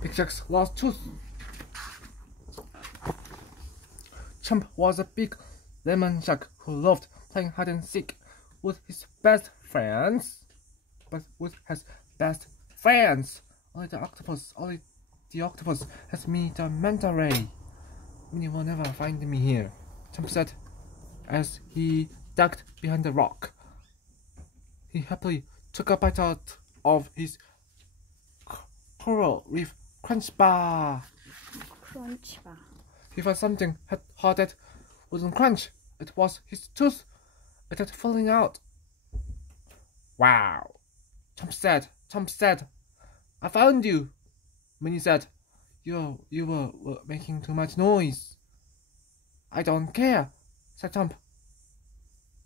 Big Jack's lost tooth. Chump was a big lemon shark who loved playing hide and seek with his best friends. But with his best friends, only the octopus has me the manta ray. You will never find me here, Chump said as he ducked behind the rock. He happily took a bite out of his coral reef crunch bar. He found something hard that wouldn't crunch. It was his tooth. It had fallen out. Wow, Chump said. I found you. Minnie said, You were making too much noise. I don't care, said Chump.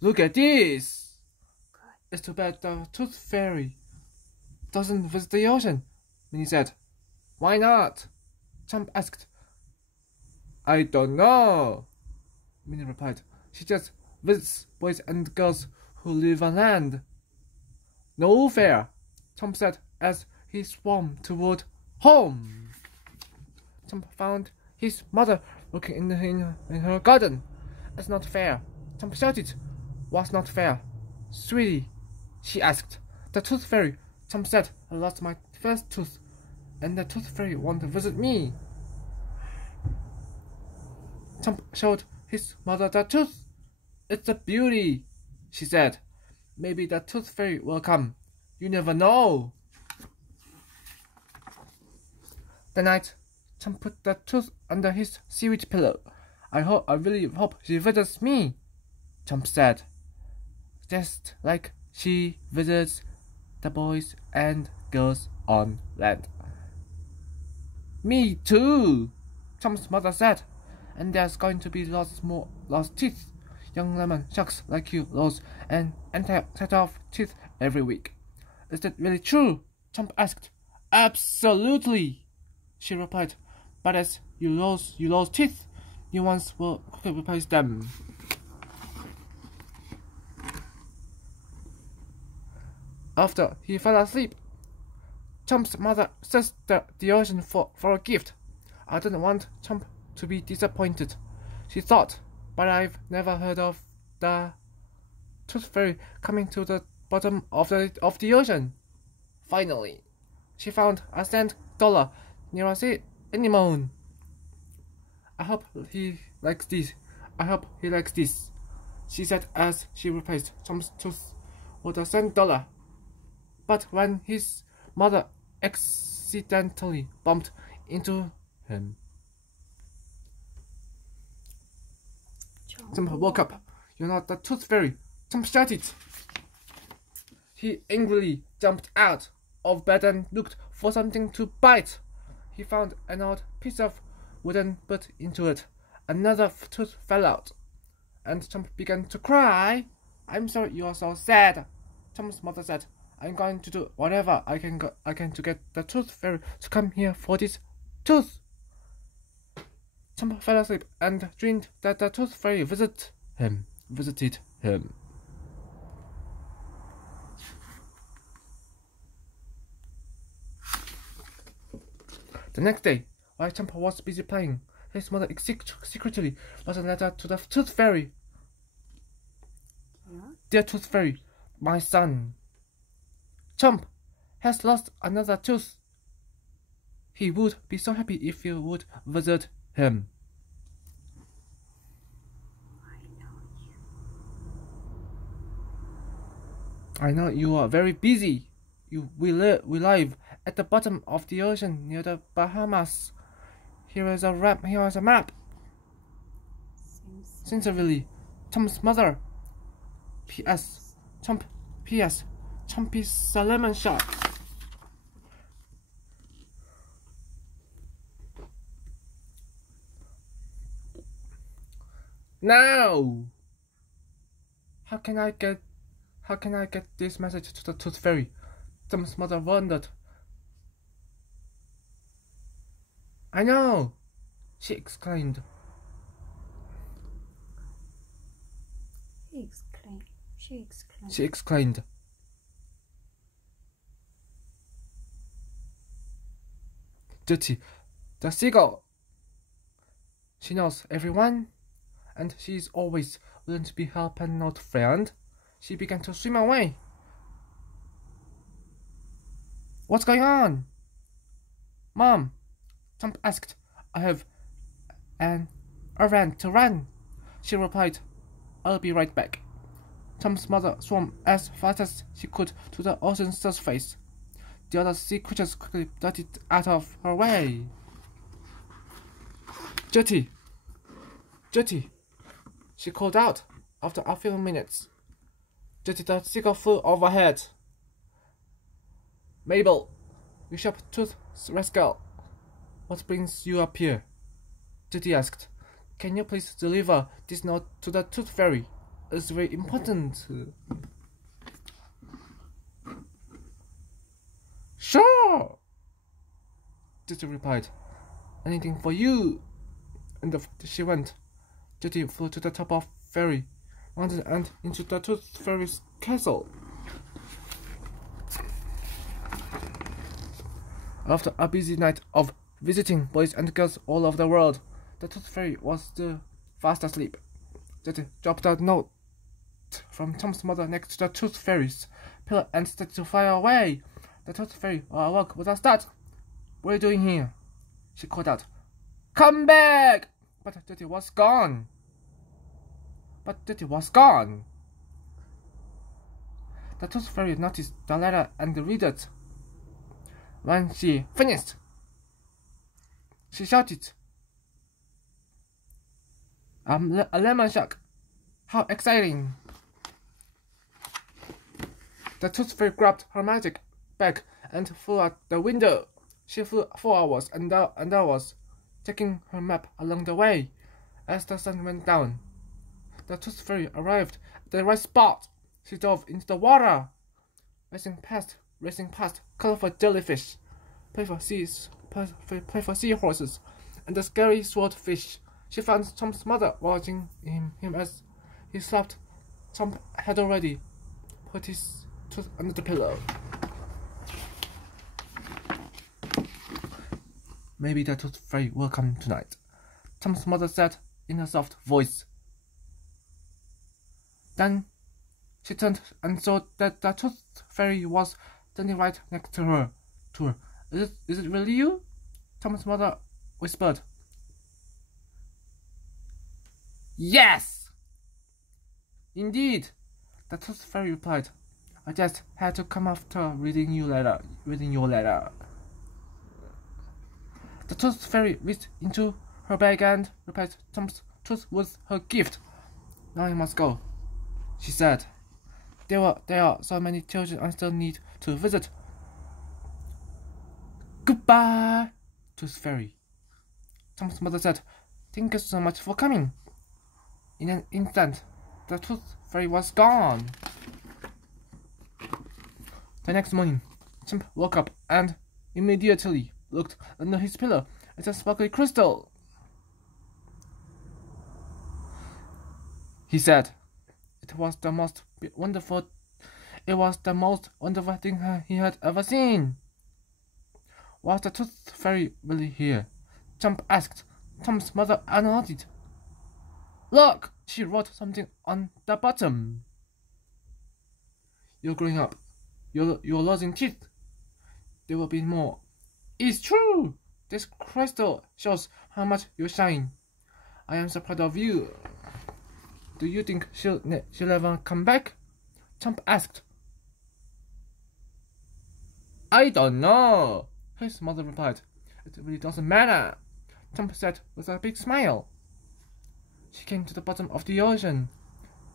Look at this. It's too bad the Tooth Fairy doesn't visit the ocean, Minnie said. Why not? Chump asked. I don't know, Minnie replied. She just visits boys and girls who live on land. No fair, Chump said as he swam toward home. Chump found his mother working in her garden. It's not fair, Chump shouted. What's not fair? Sweetie, she asked. The Tooth Fairy, Chump said. I lost my first tooth, and the Tooth Fairy won't visit me. Chump showed his mother the tooth. It's a beauty, she said. Maybe the Tooth Fairy will come. You never know. The night, Chump put the tooth under his seaweed pillow. I really hope she visits me, Chump said. Just like she visits the boys and girls on land. Me too, Chump's mother said. And there's going to be lots more lost teeth. Young lemon sharks like you lose an entire set of teeth every week. Is that really true? Chump asked. Absolutely, she replied. But as you lose teeth, new ones will quickly replace them. After he fell asleep, Chump's mother searched the ocean for a gift. I didn't want Chump to be disappointed, she thought, but I've never heard of the Tooth Fairy coming to the bottom of the ocean. Finally, she found a sand dollar near a sea anemone. I hope he likes this, she said as she replaced Chump's tooth with a sand dollar. But when his mother accidentally bumped into him, Chump woke up. You're not the Tooth Fairy, Chump shouted. He angrily jumped out of bed and looked for something to bite. He found an odd piece of wood and bit into it. Another tooth fell out, and Chump began to cry. I'm sorry you are so sad, Chump's mother said. I'm going to do whatever I can to get the Tooth Fairy to come here for this tooth. Chump fell asleep and dreamed that the Tooth Fairy visited him. The next day, while Chump was busy playing, his mother secretly wrote a letter to the Tooth Fairy. Yeah? Dear Tooth Fairy, my son, Chump has lost another tooth. He would be so happy if you would visit him. I know you are very busy. We live at the bottom of the ocean near the Bahamas. Here is a map. Sincerely, Chump's mother. P.S. Chump is a lemon shark. Now, how can I get this message to the Tooth Fairy? Chump's mother wondered. I know, she exclaimed. She exclaimed. Jetty, the seagull. She knows everyone, and she is always willing to be help and not friend. She began to swim away. What's going on? Mom, Tom asked. I have an errand to run. She replied, I'll be right back. Tom's mother swam as fast as she could to the ocean's surface. The other sea creatures quickly darted out of her way. Jetty! Jetty! She called out after a few minutes. Jetty, the seagull flew overhead. Mabel, you sharp-toothed rascal. What brings you up here? Jetty asked. Can you please deliver this note to the Tooth Fairy? It's very important. Sure, Jetty replied. Anything for you. And she went. Jetty flew to the top of Fairy Mountain and into the Tooth Fairy's castle. After a busy night of visiting boys and girls all over the world, the Tooth Fairy was still fast asleep. Jetty dropped a note from Tom's mother next to the Tooth Fairy's pillow and started to fly away. The Tooth Fairy awoke with a start. What are you doing here? She called out. Come back! But Jetty was gone. The Tooth Fairy noticed the letter and read it. When she finished, she shouted, a lemon shark! How exciting! The Tooth Fairy grabbed her magic bag and flew out the window. She flew for hours and hours, taking her map along the way. As the sun went down, the Tooth Fairy arrived at the right spot. She dove into the water, racing past colorful jellyfish, playful seahorses, and the scary swordfish. She found Tom's mother watching him as he slept. Tom had already put his tooth under the pillow. Maybe the Tooth Fairy will come tonight, Tom's mother said in a soft voice. Then she turned and saw that the Tooth Fairy was standing right next to her. Is it really you? Tom's mother whispered. Yes! Indeed, the Tooth Fairy replied. I just had to come after reading your letter. The Tooth Fairy reached into her bag and replaced Tom's tooth with her gift. Now you must go, she said. There are so many children I still need to visit. Goodbye, Tooth Fairy. Tom's mother said, Thank you so much for coming. In an instant, the Tooth Fairy was gone. The next morning, Chimp woke up and immediately looked under his pillow at a sparkly crystal. He said, It was the most wonderful thing he had ever seen. Was the Tooth Fairy really here? Chimp asked. Tom's mother nodded. Look, she wrote something on the bottom. You're growing up. You're losing teeth. There will be more. It's true. This crystal shows how much you shine. I am so proud of you. Do you think she'll ever come back? Chomp asked. I don't know, his mother replied. It really doesn't matter, Chomp said with a big smile. She came to the bottom of the ocean,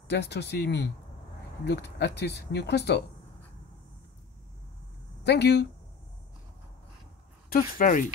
just to see me. He looked at his new crystal. Thank you. Tooth Fairy